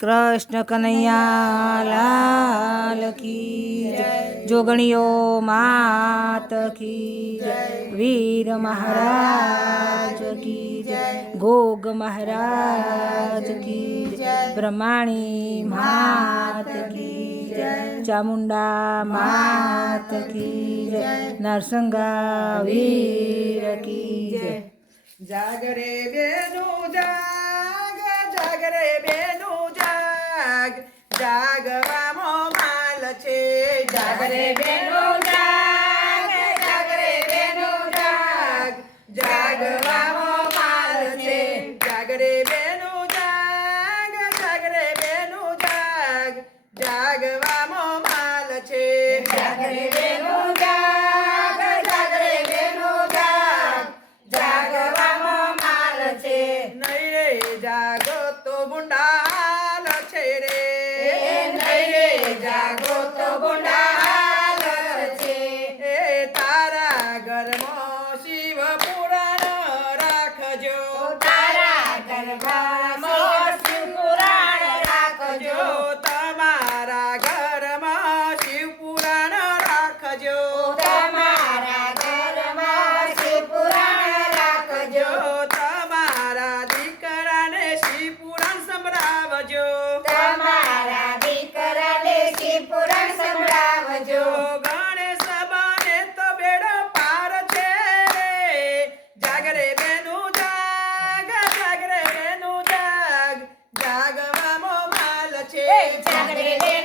કૃષ્ણ કનૈયા, લાલ કી જોગણીઓ માત કી વીર મહારાજ કી ગોગ મહારાજ કી બ્રહ્માણી માત કી ચામુંડા માત કી નરસંગા વીર કી જાગરે બેનું જાગ, જાગરે બેનું જાગરે બેનું જાગ જાગરે બેનું જાગ. જાગવામાં માલ છે. જાગરે બેનું જાગ, જાગરે બેનું જાગ. જાગવામાં માલ છે. જાગરે બેનું જાગ, જાગરે બેનું જાગ. જાગવામાં માલ Bye. માલ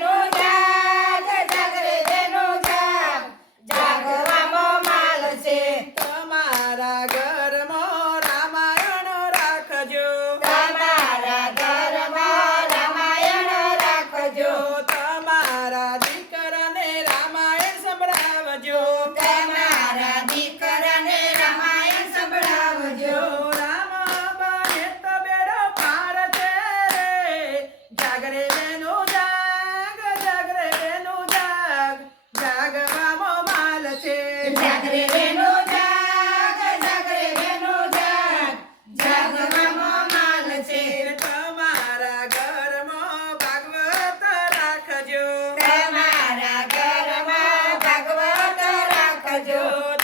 adiós.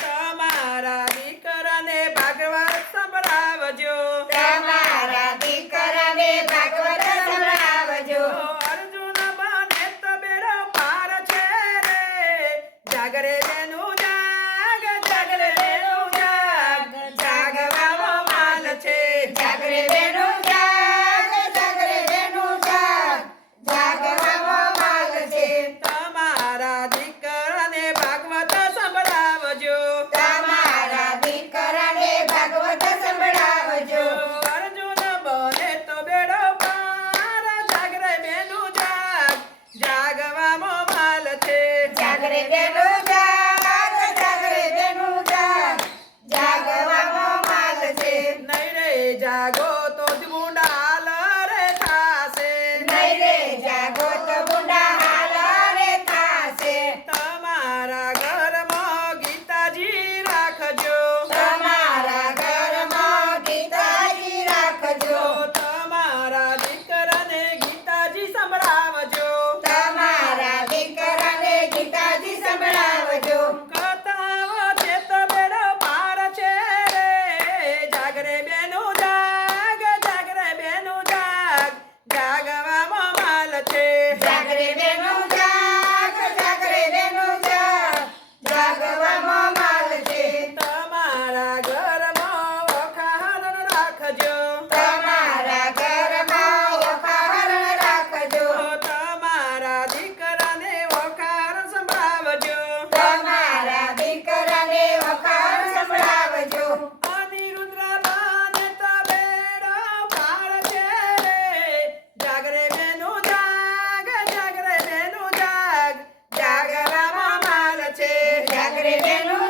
Santiago. గ్రహించను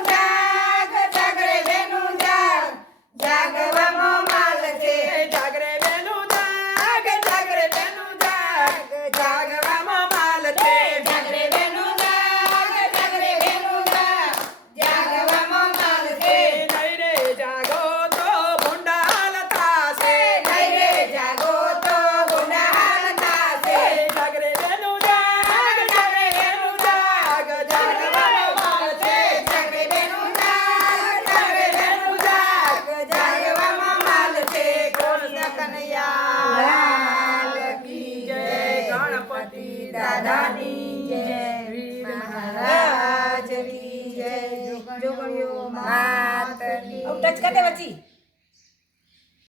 દાદાની જય. વીર મહારાજની જય. જોગણીઓ માતની ટચ કરતે વચ્ચે.